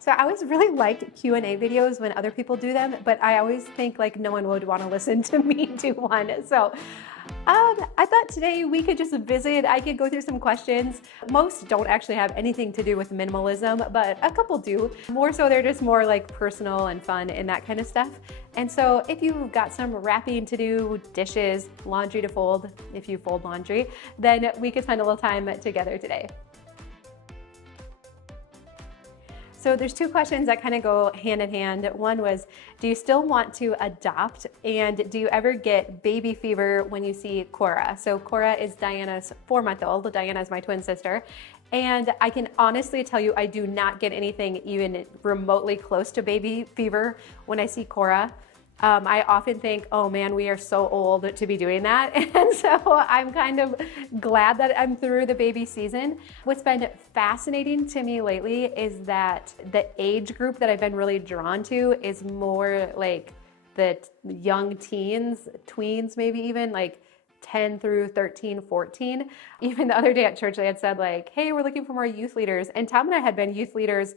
So I always really liked Q&A videos when other people do them, but I always think like no one would want to listen to me do one. So I thought today we could just visit. I could go through some questions. Most don't actually have anything to do with minimalism, but a couple do. More so they're just more like personal and fun and that kind of stuff. And so if you've got some wrapping to do, dishes, laundry to fold, if you fold laundry, then we could spend a little time together today. So there's two questions that kind of go hand in hand. One was, do you still want to adopt? And do you ever get baby fever when you see Cora? So Cora is Diana's 4-month-old. Diana is my twin sister. And I can honestly tell you, I do not get anything even remotely close to baby fever when I see Cora. I often think, oh man, we are so old to be doing that. And so I'm kind of glad that I'm through the baby season. What's been fascinating to me lately is that the age group that I've been really drawn to is more like the young teens, tweens, maybe even like 10 through 13, 14. Even the other day at church, they had said like, hey, we're looking for more youth leaders. And Tom and I had been youth leaders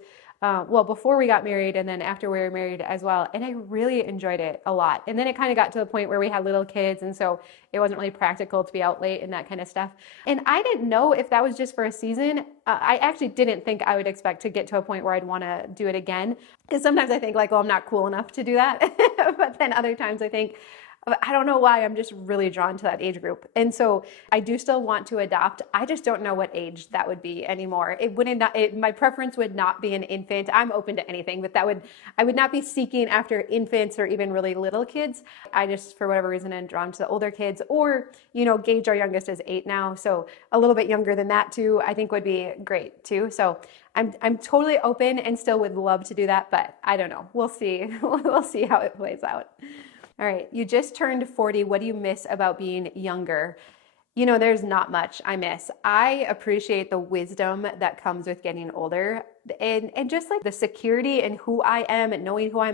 before we got married and then after we were married as well. And I really enjoyed it a lot. And then it kind of got to the point where we had little kids. And so it wasn't really practical to be out late and that kind of stuff. And I didn't know if that was just for a season. I actually didn't think I would expect to get to a point where I'd want to do it again. Because sometimes I think like, well, I'm not cool enough to do that. But then other times I think, I don't know why, I'm just really drawn to that age group. And so I do still want to adopt. I just don't know what age that would be anymore. My preference would not be an infant. I'm open to anything, but I would not be seeking after infants or even really little kids. I just, for whatever reason, am drawn to the older kids, or, Gage, our youngest, is 8 now. So a little bit younger than that too, I think would be great too. So I'm totally open and still would love to do that, but I don't know. We'll see. We'll see how it plays out. All right, you just turned 40. What do you miss about being younger? There's not much I miss. I appreciate the wisdom that comes with getting older and just like the security in who I am and knowing who I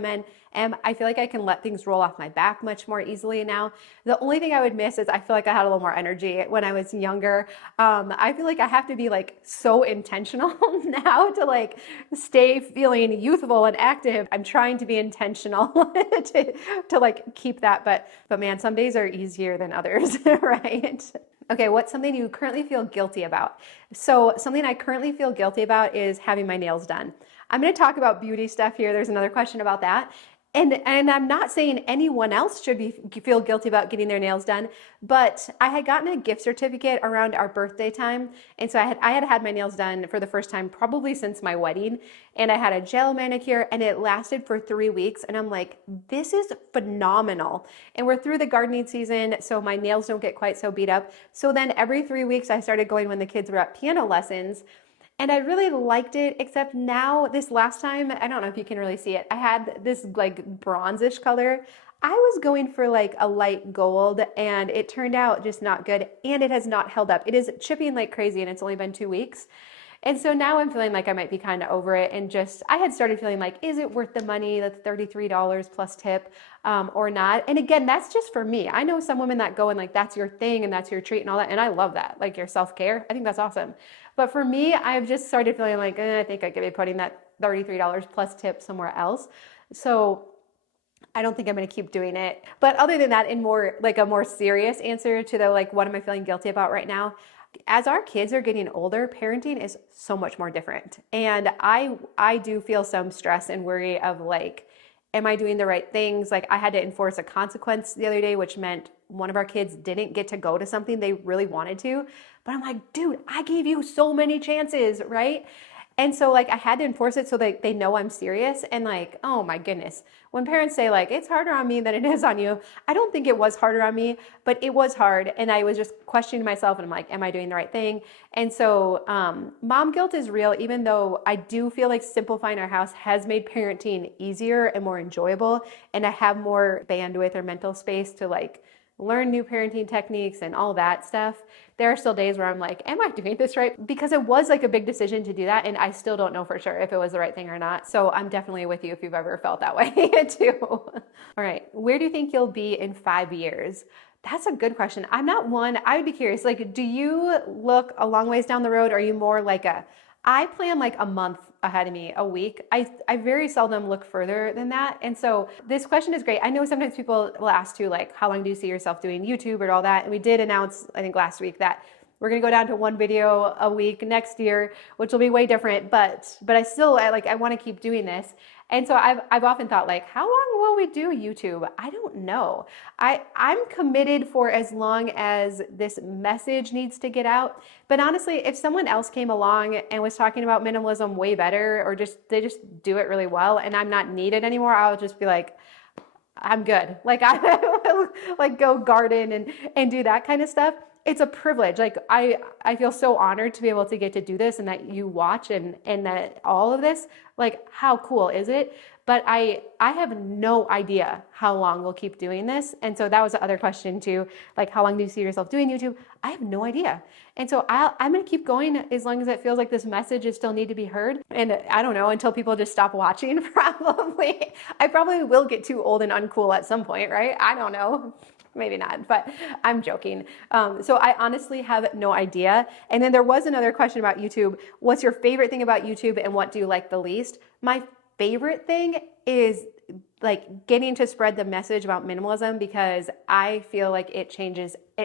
am. I feel like I can let things roll off my back much more easily now. The only thing I would miss is I feel like I had a little more energy when I was younger. I feel like I have to be like so intentional now to like stay feeling youthful and active. I'm trying to be intentional to like keep that, but man, some days are easier than others, right? Okay, what's something you currently feel guilty about? So something I currently feel guilty about is having my nails done. I'm going to talk about beauty stuff here. There's another question about that. And I'm not saying anyone else should feel guilty about getting their nails done, but I had gotten a gift certificate around our birthday time. And so I had my nails done for the first time probably since my wedding. And I had a gel manicure and it lasted for 3 weeks. And I'm like, this is phenomenal. And we're through the gardening season, so my nails don't get quite so beat up. So then every 3 weeks I started going when the kids were at piano lessons. And I really liked it, except now this last time, I don't know if you can really see it, I had this like bronzish color. I was going for like a light gold and it turned out just not good, and it has not held up. It is chipping like crazy and it's only been 2 weeks. And so now I'm feeling like I might be kind of over it, and I had started feeling like, is it worth the money, that's $33 plus tip, or not? And again, that's just for me. I know some women that go and like, that's your thing and that's your treat and all that. And I love that, like your self-care. I think that's awesome. But for me, I've just started feeling like, I think I could be putting that $33 plus tip somewhere else. So I don't think I'm going to keep doing it. But other than that, in more like a more serious answer to the like, what am I feeling guilty about right now? As our kids are getting older, parenting is so much more different. And I do feel some stress and worry of like, am I doing the right things? Like I had to enforce a consequence the other day, which meant one of our kids didn't get to go to something they really wanted to. But I'm like, dude, I gave you so many chances, right? And so like I had to enforce it so that they know I'm serious. And like, oh my goodness, when parents say like, it's harder on me than it is on you, I don't think it was harder on me, but it was hard. And I was just questioning myself and I'm like, am I doing the right thing? And so mom guilt is real, even though I do feel like simplifying our house has made parenting easier and more enjoyable. And I have more bandwidth or mental space to like learn new parenting techniques and all that stuff. There are still days where I'm like, am I doing this right? Because it was like a big decision to do that. And I still don't know for sure if it was the right thing or not. So I'm definitely with you if you've ever felt that way too. All right. Where do you think you'll be in 5 years? That's a good question. I'm not one. I would be curious. Like, do you look a long ways down the road? Or are you more like I plan like a month ahead of me a week. I very seldom look further than that. And so this question is great. I know sometimes people will ask too, like, how long do you see yourself doing YouTube or all that? And we did announce, I think last week, that we're going to go down to one video a week next year, which will be way different, but I want to keep doing this. And so I've often thought, like, how long will we do YouTube? I don't know. I'm committed for as long as this message needs to get out. But honestly, if someone else came along and was talking about minimalism way better, or they just do it really well and I'm not needed anymore, I'll just be like, I'm good. Like, I will like go garden and do that kind of stuff. It's a privilege. Like, I feel so honored to be able to get to do this, and that you watch and that all of this, like, how cool is it? But I have no idea how long we'll keep doing this. And so that was the other question too. Like, how long do you see yourself doing YouTube? I have no idea. And so I'm going to keep going as long as it feels like this message is still need to be heard. And I don't know, until people just stop watching, probably. I probably will get too old and uncool at some point, right? I don't know. Maybe not, but I'm joking. So I honestly have no idea. And then there was another question about YouTube. What's your favorite thing about YouTube, and what do you like the least? My favorite thing is like getting to spread the message about minimalism, because I feel like it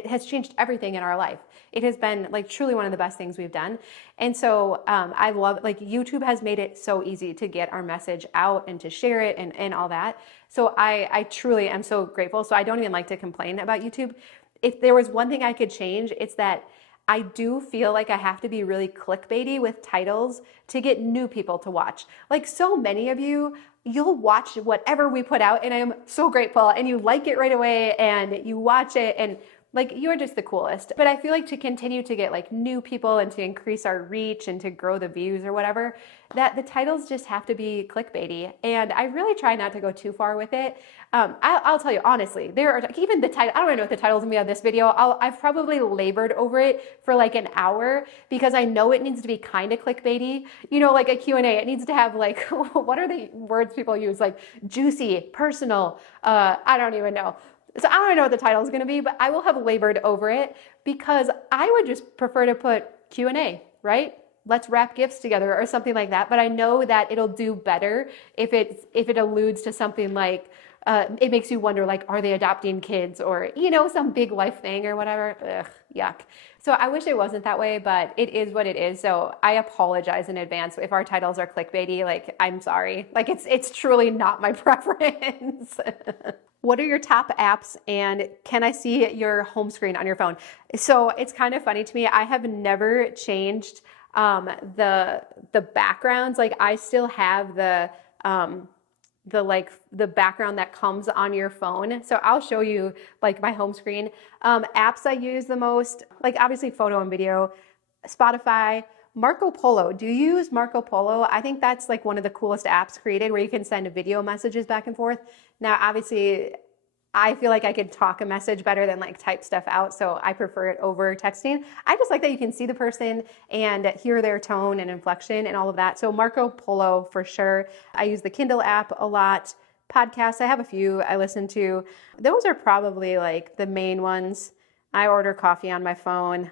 has changed everything in our life. It has been like truly one of the best things we've done. And so I love, like, YouTube has made it so easy to get our message out and to share it and all that. So I truly am so grateful. So I don't even like to complain about YouTube. If there was one thing I could change, it's that I do feel like I have to be really clickbaity with titles to get new people to watch. Like, so many of you'll watch whatever we put out, and I am so grateful, and you like it right away and you watch it, and like, you're just the coolest. But I feel like to continue to get like new people and to increase our reach and to grow the views or whatever, that the titles just have to be clickbaity. And I really try not to go too far with it. I'll tell you honestly, there are even the title. I don't even know what the title's gonna be on this video. I've probably labored over it for like an hour, because I know it needs to be kind of clickbaity. You know, like a Q&A, it needs to have like, what are the words people use? Like juicy, personal, I don't even know. So I don't even know what the title is going to be, but I will have labored over it, because I would just prefer to put Q&A, right? Let's wrap gifts together or something like that. But I know that it'll do better if it alludes to something like, it makes you wonder, like, are they adopting kids, or, you know, some big life thing or whatever. Ugh, yuck. So I wish it wasn't that way, but it is what it is. So I apologize in advance if our titles are clickbaity. Like, I'm sorry. Like, it's truly not my preference. What are your top apps, and can I see your home screen on your phone? So it's kind of funny to me. I have never changed the backgrounds. Like, I still have the background that comes on your phone. So I'll show you like my home screen. Apps I use the most, like obviously photo and video, Spotify, Marco Polo. Do you use Marco Polo? I think that's like one of the coolest apps created, where you can send video messages back and forth. Now, obviously, I feel like I could talk a message better than like type stuff out, so I prefer it over texting. I just like that you can see the person and hear their tone and inflection and all of that. So Marco Polo for sure. I use the Kindle app a lot. Podcasts, I have a few I listen to. Those are probably like the main ones. I order coffee on my phone.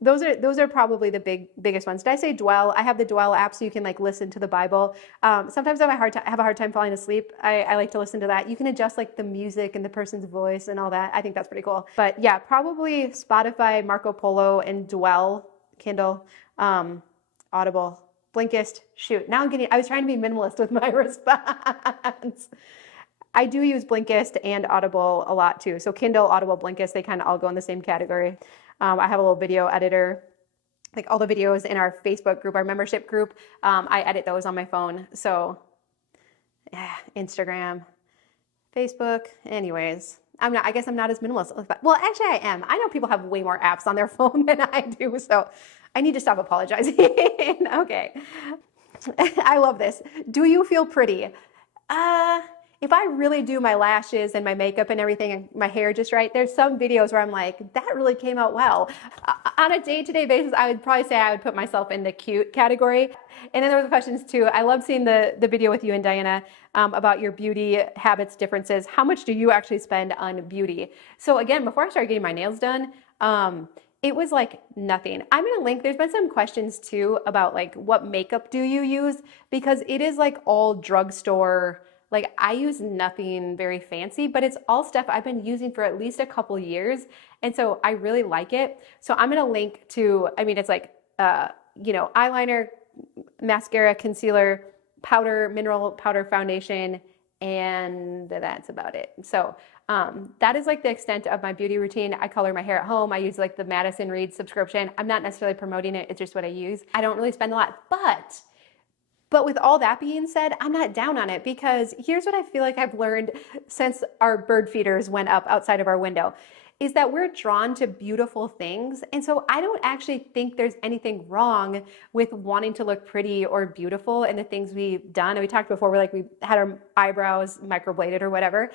Those are probably the biggest ones. Did I say Dwell? I have the Dwell app, so you can like listen to the Bible. Sometimes I have a hard time falling asleep. I like to listen to that. You can adjust like the music and the person's voice and all that. I think that's pretty cool. But yeah, probably Spotify, Marco Polo, and Dwell, Kindle, Audible, Blinkist. Shoot, now I was trying to be minimalist with my response. I do use Blinkist and Audible a lot too. So Kindle, Audible, Blinkist, they kind of all go in the same category. I have a little video editor, like all the videos in our Facebook group, our membership group. I edit those on my phone. So yeah, Instagram, Facebook, anyways. I guess I'm not as minimalist. Well, actually I am. I know people have way more apps on their phone than I do. So I need to stop apologizing. Okay. I love this. Do you feel pretty? If I really do my lashes and my makeup and everything and my hair just right, there's some videos where I'm like, that really came out well. On a day-to-day basis, I would probably say I would put myself in the cute category. And then there were the questions too. I love seeing the video with you and Diana about your beauty habits differences. How much do you actually spend on beauty? So again, before I started getting my nails done, It was like nothing. I'm gonna link, there's been some questions too about like what makeup do you use, because it is like all drugstore. Like I use nothing very fancy, but it's all stuff I've been using for at least a couple years. And so I really like it. So I'm gonna link to, I mean, it's like, eyeliner, mascara, concealer, powder, mineral powder foundation, and that's about it. So that is like the extent of my beauty routine. I color my hair at home. I use like the Madison Reed subscription. I'm not necessarily promoting it. It's just what I use. I don't really spend a lot, but with all that being said, I'm not down on it, because here's what I feel like I've learned since our bird feeders went up outside of our window, is that we're drawn to beautiful things. And so I don't actually think there's anything wrong with wanting to look pretty or beautiful in the things we've done. And we talked before, we had our eyebrows microbladed or whatever.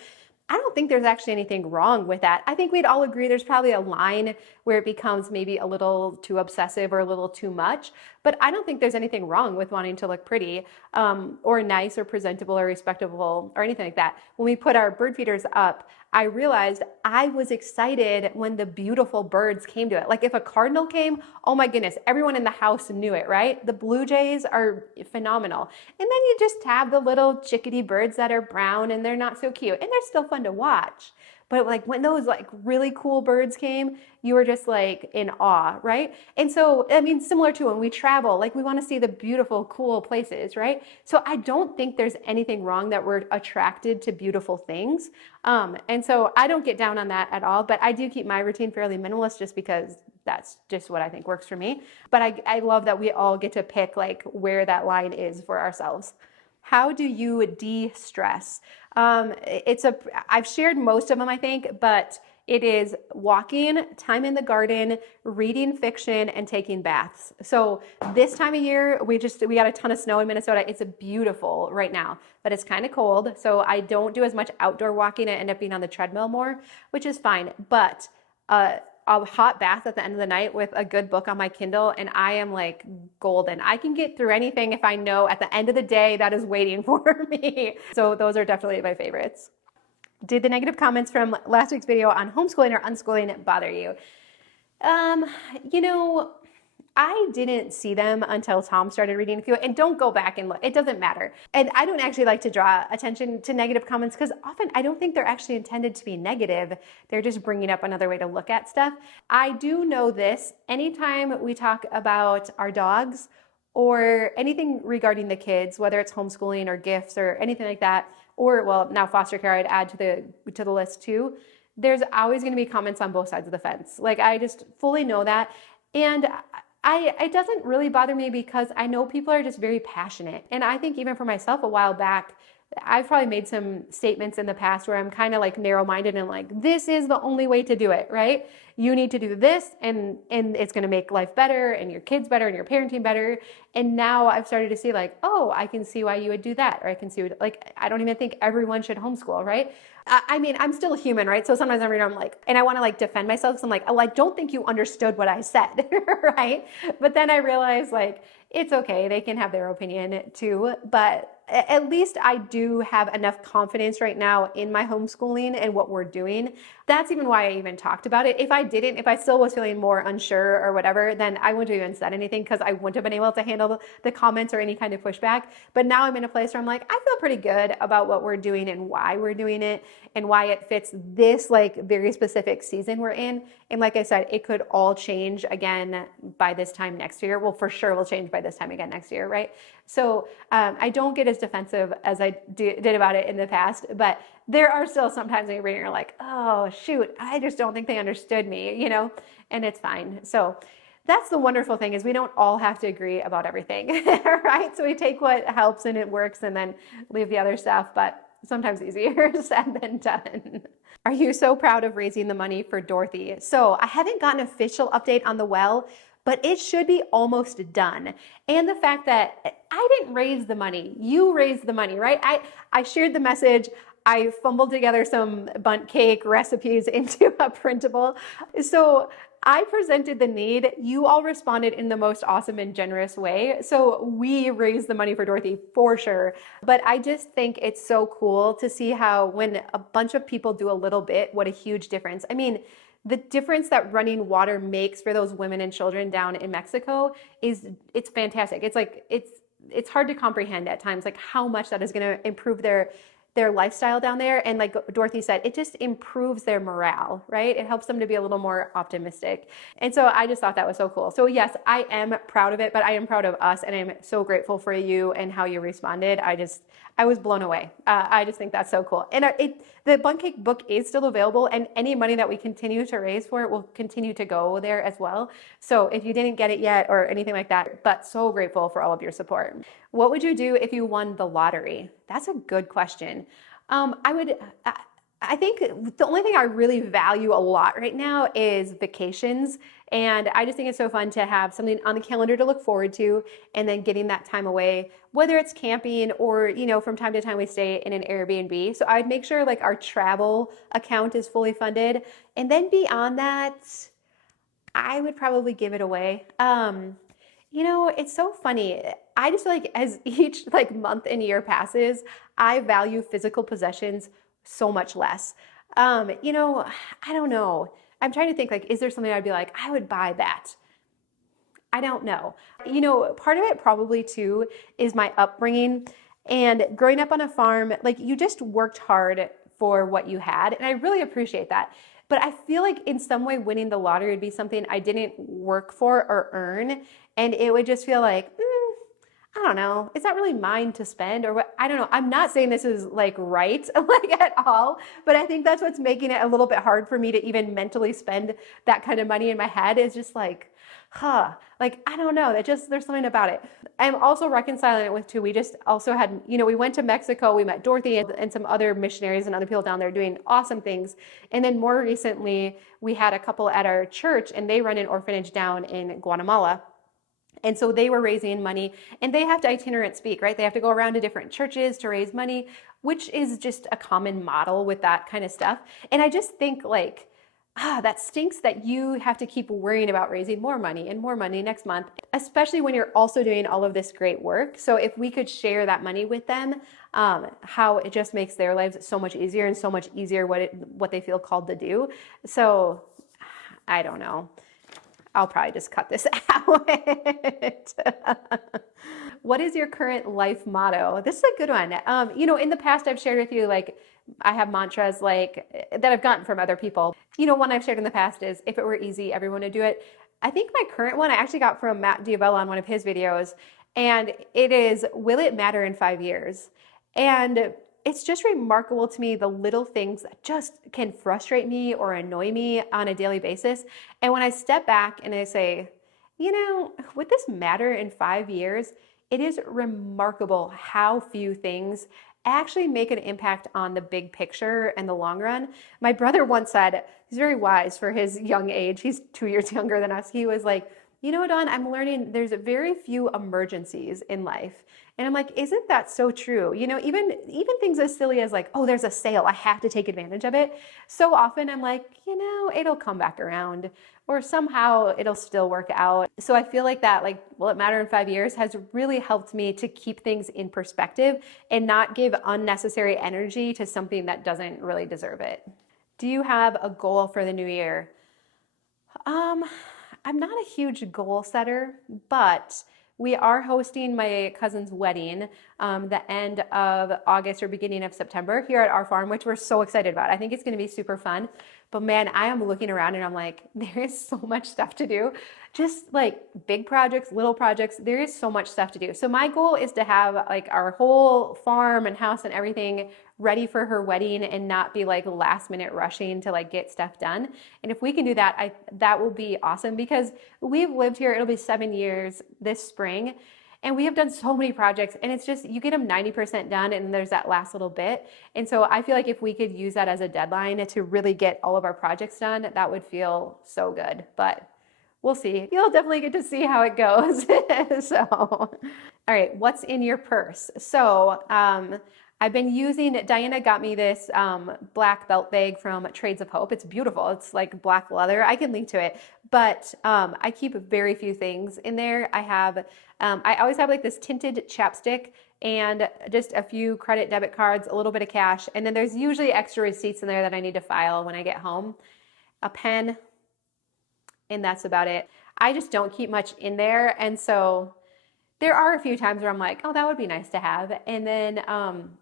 I don't think there's actually anything wrong with that. I think we'd all agree there's probably a line where it becomes maybe a little too obsessive or a little too much, but I don't think there's anything wrong with wanting to look pretty or nice or presentable or respectable or anything like that. When we put our bird feeders up, I realized I was excited when the beautiful birds came to it. Like if a cardinal came, oh my goodness, everyone in the house knew it, right? The blue jays are phenomenal. And then you just have the little chickadee birds that are brown and they're not so cute and they're still fun to watch. But like when those like really cool birds came, you were just like in awe, right? And so, I mean, similar to when we travel, like we want to see the beautiful, cool places, right? So I don't think there's anything wrong that we're attracted to beautiful things. And so I don't get down on that at all, but I do keep my routine fairly minimalist just because that's just what I think works for me. But I love that we all get to pick like where that line is for ourselves. How do you de-stress? I've shared most of them, I think, but it is walking, time in the garden, reading fiction, and taking baths. So this time of year, we got a ton of snow in Minnesota. It's beautiful right now, but it's kind of cold. So I don't do as much outdoor walking. I end up being on the treadmill more, which is fine. But a hot bath at the end of the night with a good book on my Kindle, and I am like golden. I can get through anything if I know at the end of the day that is waiting for me. So those are definitely my favorites. Did the negative comments from last week's video on homeschooling or unschooling bother you? I didn't see them until Tom started reading a few, and don't go back and look. It doesn't matter. And I don't actually like to draw attention to negative comments because often I don't think they're actually intended to be negative. They're just bringing up another way to look at stuff. I do know this. Anytime we talk about our dogs or anything regarding the kids, whether it's homeschooling or gifts or anything like that, or well, now foster care, I'd add to the list too. There's always going to be comments on both sides of the fence. Like I just fully know that. And it doesn't really bother me because I know people are just very passionate. And I think even for myself a while back, I've probably made some statements in the past where I'm kind of like narrow-minded and like, this is the only way to do it, right? You need to do this and it's going to make life better and your kids better and your parenting better. And now I've started to see like, oh, I can see why you would do that. Or I can see like, I don't even think everyone should homeschool, right? I mean, I'm still human, right? So sometimes I'm like, and I want to like defend myself because I'm like, oh, I don't think you understood what I said, right? But then I realize like, it's okay. They can have their opinion too. But at least I do have enough confidence right now in my homeschooling and what we're doing. That's even why I even talked about it. If I still was feeling more unsure or whatever, then I wouldn't have even said anything because I wouldn't have been able to handle the comments or any kind of pushback. But now I'm in a place where I'm like, I feel pretty good about what we're doing and why we're doing it and why it fits this like very specific season we're in. And like I said, it could all change again by this time next year. Well, for sure will change by this time again next year, right? So I don't get as defensive as I did about it in the past, but there are still sometimes when you're reading, you're like, oh shoot, I just don't think they understood me, and it's fine. So that's the wonderful thing is we don't all have to agree about everything, right? So we take what helps and it works and then leave the other stuff, but sometimes easier said than done. Are you so proud of raising the money for Dorothy? So I haven't gotten an official update on the well, but it should be almost done. And the fact that I didn't raise the money, you raised the money, right? I shared the message. I fumbled together some bundt cake recipes into a printable. So I presented the need. You all responded in the most awesome and generous way. So we raised the money for Dorothy for sure. But I just think it's so cool to see how when a bunch of people do a little bit, what a huge difference. I mean, the difference that running water makes for those women and children down in Mexico it's fantastic. It's like, it's hard to comprehend at times, like how much that is going to improve their lifestyle down there. And like Dorothy said, it just improves their morale, right? It helps them to be a little more optimistic. And so I just thought that was so cool. So yes, I am proud of it, but I am proud of us, and I'm so grateful for you and how you responded. I was blown away. I just think that's so cool. And the Bundt Cake book is still available, and any money that we continue to raise for it will continue to go there as well. So if you didn't get it yet or anything like that, but so grateful for all of your support. What would you do if you won the lottery? That's a good question. I think the only thing I really value a lot right now is vacations. And I just think it's so fun to have something on the calendar to look forward to, and then getting that time away, whether it's camping or, from time to time we stay in an Airbnb. So I'd make sure like our travel account is fully funded. And then beyond that, I would probably give it away. It's so funny. I just feel like as each like month and year passes, I value physical possessions so much less. I don't know. I'm trying to think, like, is there something I'd be like, I would buy that? I don't know. Part of it probably too is my upbringing, and growing up on a farm, like you just worked hard for what you had. And I really appreciate that. But I feel like in some way winning the lottery would be something I didn't work for or earn. And it would just feel like, I don't know, it's not really mine to spend, or what, I don't know. I'm not saying this is like right, like at all, but I think that's what's making it a little bit hard for me to even mentally spend that kind of money in my head. Is just like, like, I don't know, there's something about it. I'm also reconciling it with too, we just also had, we went to Mexico, we met Dorothy and some other missionaries and other people down there doing awesome things. And then more recently, we had a couple at our church, and they run an orphanage down in Guatemala. And so they were raising money, and they have to itinerant speak, right? They have to go around to different churches to raise money, which is just a common model with that kind of stuff. And I just think like, that stinks that you have to keep worrying about raising more money and more money next month, especially when you're also doing all of this great work. So if we could share that money with them, how it just makes their lives so much easier, and so much easier what they feel called to do. So I don't know. I'll probably just cut this out. What is your current life motto? This is a good one. In the past, I've shared with you, like, I have mantras like that I've gotten from other people. One I've shared in the past is, if it were easy, everyone would do it. I think my current one I actually got from Matt Diabella on one of his videos, and it is, will it matter in 5 years? And it's just remarkable to me, the little things that just can frustrate me or annoy me on a daily basis. And when I step back and I say, would this matter in 5 years? It is remarkable how few things actually make an impact on the big picture and the long run. My brother once said, he's very wise for his young age, he's 2 years younger than us. He was like, Dawn, I'm learning there's very few emergencies in life. And I'm like, isn't that so true? Even things as silly as like, oh, there's a sale, I have to take advantage of it. So often I'm like, it'll come back around, or somehow it'll still work out. So I feel like that, like, will it matter in 5 years, has really helped me to keep things in perspective and not give unnecessary energy to something that doesn't really deserve it. Do you have a goal for the new year? I'm not a huge goal setter, but we are hosting my cousin's wedding the end of August or beginning of September here at our farm, which we're so excited about. I think it's going to be super fun. But man, I am looking around and I'm like, there is so much stuff to do. Just like big projects, little projects, there is so much stuff to do. So my goal is to have like our whole farm and house and everything ready for her wedding, and not be like last minute rushing to like get stuff done. And if we can do that, that will be awesome, because we've lived here, it'll be 7 years this spring. And we have done so many projects, and it's just, you get them 90% done, and there's that last little bit. And so I feel like if we could use that as a deadline to really get all of our projects done, that would feel so good. But we'll see. You'll definitely get to see how it goes. So, all right, what's in your purse? So, I've been using, Diana got me this black belt bag from Trades of Hope. It's beautiful. It's like black leather. I can link to it. But I keep very few things in there. I always have like this tinted chapstick and just a few credit debit cards, a little bit of cash. And then there's usually extra receipts in there that I need to file when I get home. a pen, and that's about it. I just don't keep much in there. And so there are a few times where I'm like, oh, that would be nice to have. And then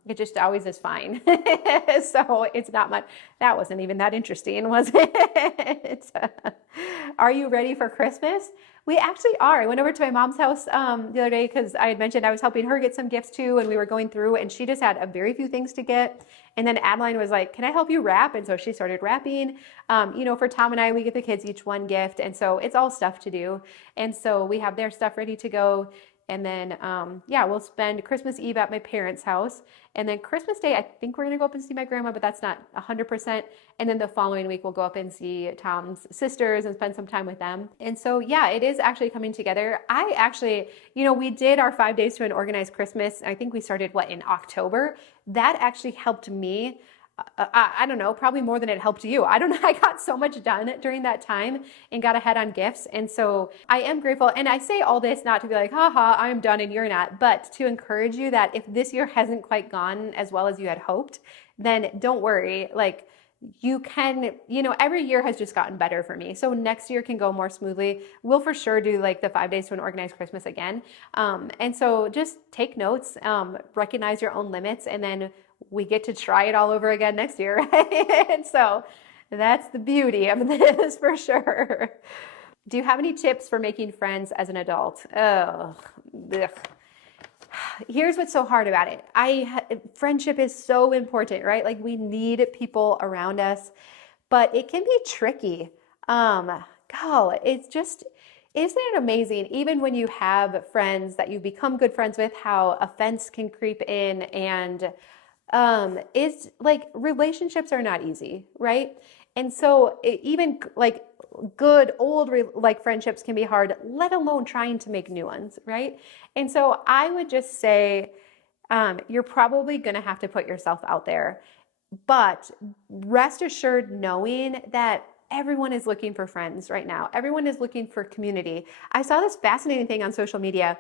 it just always is fine. So it's not much. That wasn't even that interesting, was it? Are you ready for Christmas? We actually are. I went over to my mom's house the other day because I had mentioned I was helping her get some gifts too, and we were going through, and she just had a very few things to get. And then Adeline was like, can I help you wrap? And so she started wrapping. For Tom and I, we get the kids each one gift. And so it's all stuff to do. And so we have their stuff ready to go. And then, we'll spend Christmas Eve at my parents' house. And then Christmas Day, I think we're going to go up and see my grandma, but that's not 100%. And then the following week, we'll go up and see Tom's sisters and spend some time with them. And so, it is actually coming together. I actually, we did our 5 days to an organized Christmas. I think we started, in October. That actually helped me. I don't know, probably more than it helped you. I don't know. I got so much done during that time and got ahead on gifts. And so I am grateful. And I say all this not to be like, haha, I'm done and you're not, but to encourage you that if this year hasn't quite gone as well as you had hoped, then don't worry. You can, every year has just gotten better for me. So next year can go more smoothly. We'll for sure do the 5 days to an organized Christmas again. And so just take notes, recognize your own limits, and then we get to try it all over again next year. Right? And so that's the beauty of this for sure. Do you have any tips for making friends as an adult? Oh, ugh. Here's what's so hard about it. Friendship is so important, right? We need people around us, but it can be tricky. Isn't it amazing? Even when you have friends that you become good friends with, how offense can creep in, and it's relationships are not easy, right? And so even good old friendships can be hard, let alone trying to make new ones, right? And so I would just say you're probably going to have to put yourself out there, but rest assured knowing that everyone is looking for friends right now. Everyone is looking for community. I saw this fascinating thing on social media.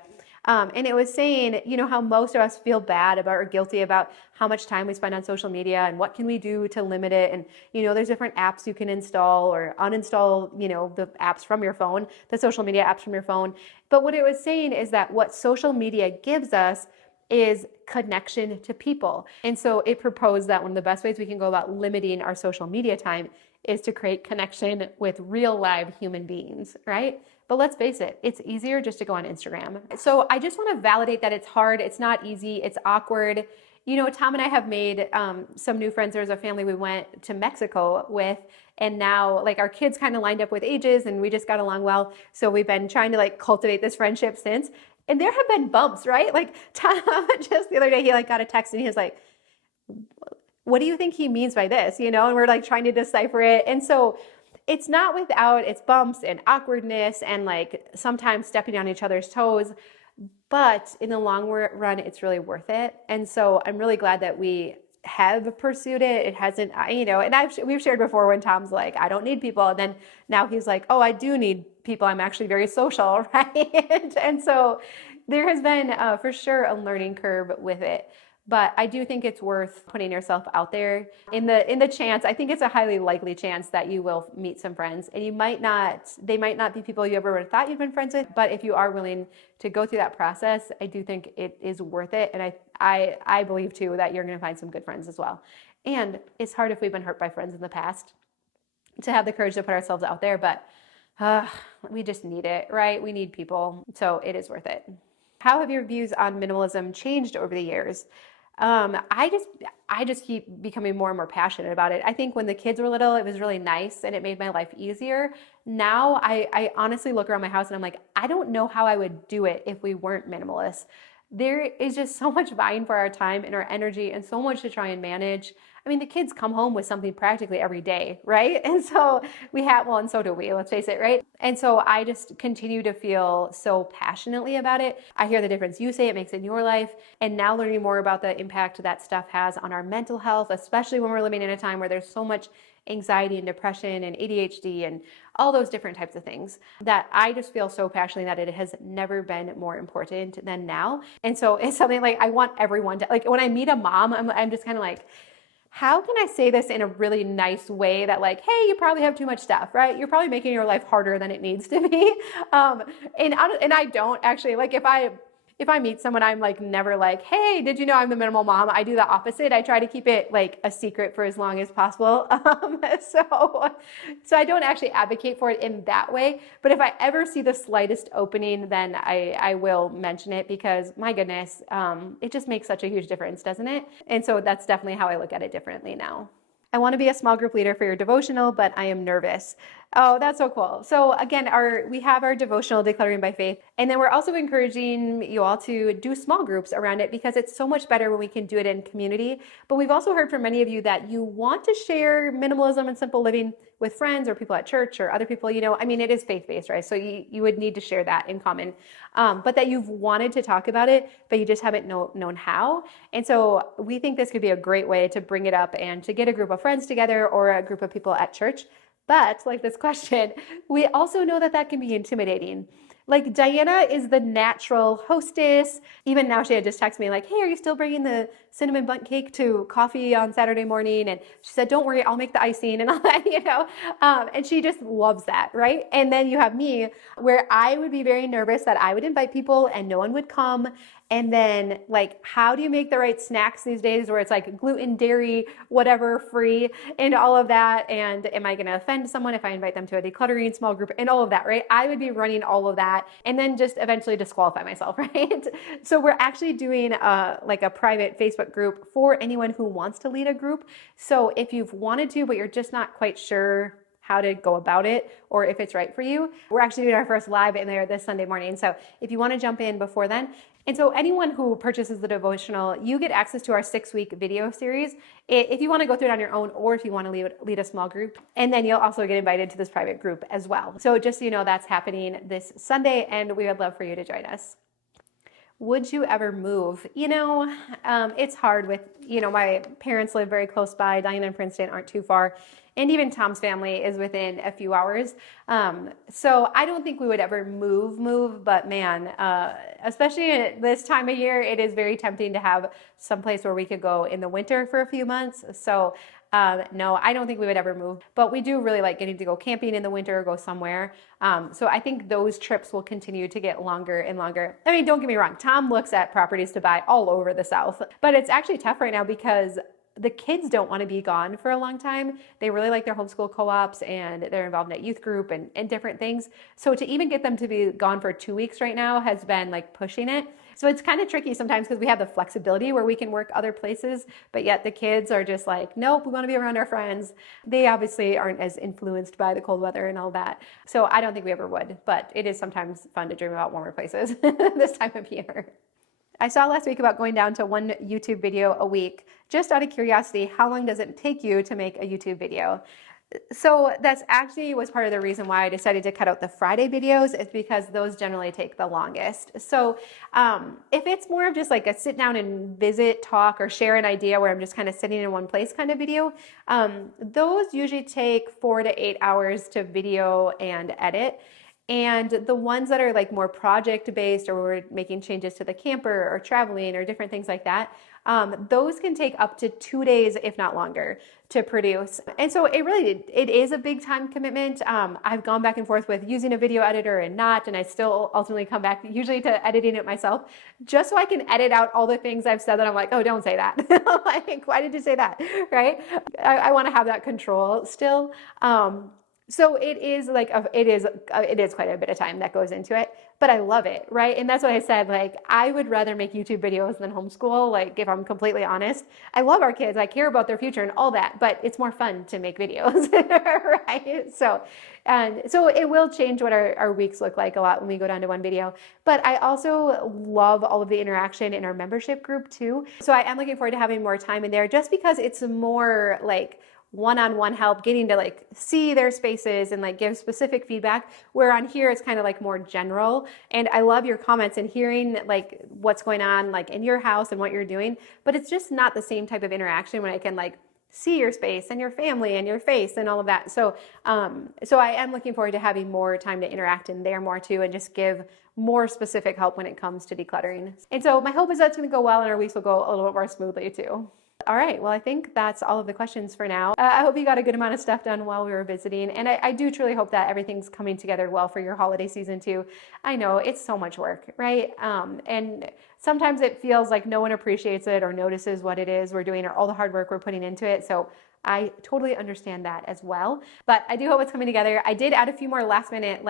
And it was saying, how most of us feel bad about or guilty about how much time we spend on social media and what can we do to limit it. And, there's different apps you can install or uninstall, the apps from your phone, the social media apps from your phone. But what it was saying is that what social media gives us is connection to people. And so it proposed that one of the best ways we can go about limiting our social media time is to create connection with real live human beings, right? But let's face it, it's easier just to go on Instagram. So I just want to validate that it's hard, it's not easy, it's awkward. Tom and I have made some new friends. There's a family we went to Mexico with, and now our kids kind of lined up with ages and we just got along well. So we've been trying to cultivate this friendship since. And there have been bumps, right? Tom, just the other day, he got a text and he was like, what do you think he means by this? And we're trying to decipher it. And so it's not without its bumps and awkwardness and sometimes stepping on each other's toes, but in the long run, it's really worth it. And so I'm really glad that we have pursued it. It hasn't, and we've shared before when Tom's like, I don't need people. And then now he's like, oh, I do need people. I'm actually very social, right? And so there has been for sure a learning curve with it. But I do think it's worth putting yourself out there in the chance. I think it's a highly likely chance that you will meet some friends, and they might not be people you ever would have thought you'd been friends with. But if you are willing to go through that process, I do think it is worth it. And I believe too that you're going to find some good friends as well. And it's hard if we've been hurt by friends in the past to have the courage to put ourselves out there, but we just need it, right? We need people. So it is worth it. How have your views on minimalism changed over the years? I just keep becoming more and more passionate about it. I think when the kids were little, it was really nice and it made my life easier. Now I honestly look around my house and I'm like, I don't know how I would do it if we weren't minimalist. There is just so much vying for our time and our energy and so much to try and manage. I mean, the kids come home with something practically every day, right? And so and so do we, let's face it, right? And so I just continue to feel so passionately about it. I hear the difference you say it makes in your life, and now learning more about the impact that stuff has on our mental health, especially when we're living in a time where there's so much anxiety and depression and ADHD and all those different types of things, that I just feel so passionately that it has never been more important than now. And so it's something I want everyone to, when I meet a mom, I'm just kind of like, how can I say this in a really nice way that like, hey, you probably have too much stuff, right? You're probably making your life harder than it needs to be. And I don't actually, like if I meet someone, I'm like never like, hey, did you know I'm the minimal mom? I do the opposite. I try to keep it like a secret for as long as possible. So I don't actually advocate for it in that way. But if I ever see the slightest opening, then I will mention it because my goodness, it just makes such a huge difference, doesn't it? And so that's definitely how I look at it differently now. I want to be a small group leader for your devotional, but I am nervous. Oh, that's so cool. So again, we have our devotional Decluttering by Faith, and then we're also encouraging you all to do small groups around it because it's so much better when we can do it in community. But we've also heard from many of you that you want to share minimalism and simple living with friends or people at church or other people, I mean, it is faith-based, right? So you would need to share that in common, but that you've wanted to talk about it, but you just haven't known how. And so we think this could be a great way to bring it up and to get a group of friends together or a group of people at church. But like this question, we also know that can be intimidating. Like Diana is the natural hostess. Even now she had just texted me like, hey, are you still bringing the cinnamon bundt cake to coffee on Saturday morning? And she said, don't worry, I'll make the icing and all that, and she just loves that, right? And then you have me where I would be very nervous that I would invite people and no one would come. And then like, how do you make the right snacks these days where it's like gluten, dairy, whatever free and all of that? And am I going to offend someone if I invite them to a decluttering small group and all of that, right? I would be running all of that and then just eventually disqualify myself, right? So we're actually doing like a private Facebook group for anyone who wants to lead a group. So if you've wanted to, but you're just not quite sure how to go about it or if it's right for you, we're actually doing our first live in there this Sunday morning. So if you want to jump in before then, and so anyone who purchases the devotional, you get access to our 6-week video series if you want to go through it on your own or if you want to lead a small group. And then you'll also get invited to this private group as well. So just so you know, that's happening this Sunday and we would love for you to join us. Would you ever move? It's hard with, my parents live very close by. Diana and Princeton aren't too far. And even Tom's family is within a few hours. So I don't think we would ever move, but man, especially at this time of year, it is very tempting to have some place where we could go in the winter for a few months. So no, I don't think we would ever move, but we do really like getting to go camping in the winter or go somewhere. So I think those trips will continue to get longer and longer. I mean, don't get me wrong. Tom looks at properties to buy all over the South, but it's actually tough right now because the kids don't want to be gone for a long time. They really like their homeschool co-ops and they're involved in a youth group and different things. So to even get them to be gone for 2 weeks right now has been like pushing it. So it's kind of tricky sometimes because we have the flexibility where we can work other places, but yet the kids are just like, nope, we want to be around our friends. They obviously aren't as influenced by the cold weather and all that. So I don't think we ever would, but it is sometimes fun to dream about warmer places this time of year. I saw last week about going down to 1 YouTube video a week. Just out of curiosity, how long does it take you to make a YouTube video? So that's actually was part of the reason why I decided to cut out the Friday videos is because those generally take the longest. So if it's more of just like a sit down and visit, talk, or share an idea where I'm just kind of sitting in one place kind of video, those usually take 4 to 8 hours to video and edit. And the ones that are like more project-based or we're making changes to the camper or traveling or different things like that, those can take up to 2 days, if not longer, to produce. And so it is a big time commitment. I've gone back and forth with using a video editor and not, and I still ultimately come back usually to editing it myself, just so I can edit out all the things I've said that I'm like, oh, don't say that. Like, why did you say that, right? I want to have that control still. So it is quite a bit of time that goes into it, but I love it, right? And that's what I said, like, I would rather make YouTube videos than homeschool, like, if I'm completely honest. I love our kids, I care about their future and all that, but it's more fun to make videos, right? So it will change what our weeks look like a lot when we go down to 1 video, but I also love all of the interaction in our membership group too. So I am looking forward to having more time in there just because it's more like one-on-one help, getting to like see their spaces and like give specific feedback, where on here it's kind of like more general. And I love your comments and hearing like what's going on like in your house and what you're doing, but it's just not the same type of interaction when I can like see your space and your family and your face and all of that. So I am looking forward to having more time to interact in there more too and just give more specific help when it comes to decluttering. And so my hope is that's going to go well and our weeks will go a little bit more smoothly too. All right, well, I think that's all of the questions for now. I hope you got a good amount of stuff done while we were visiting, and I do truly hope that everything's coming together well for your holiday season too. I know it's so much work, right? And sometimes it feels like no one appreciates it or notices what it is we're doing or all the hard work we're putting into it. So I totally understand that as well. But I do hope it's coming together. I did add a few more last minute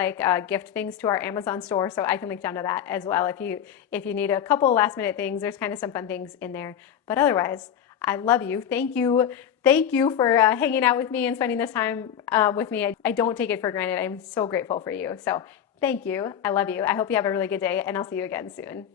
gift things to our Amazon store, so I can link down to that as well. If you need a couple last minute things, there's kind of some fun things in there. But otherwise, I love you. Thank you. Thank you for hanging out with me and spending this time with me. I don't take it for granted. I'm so grateful for you. So thank you. I love you. I hope you have a really good day, and I'll see you again soon.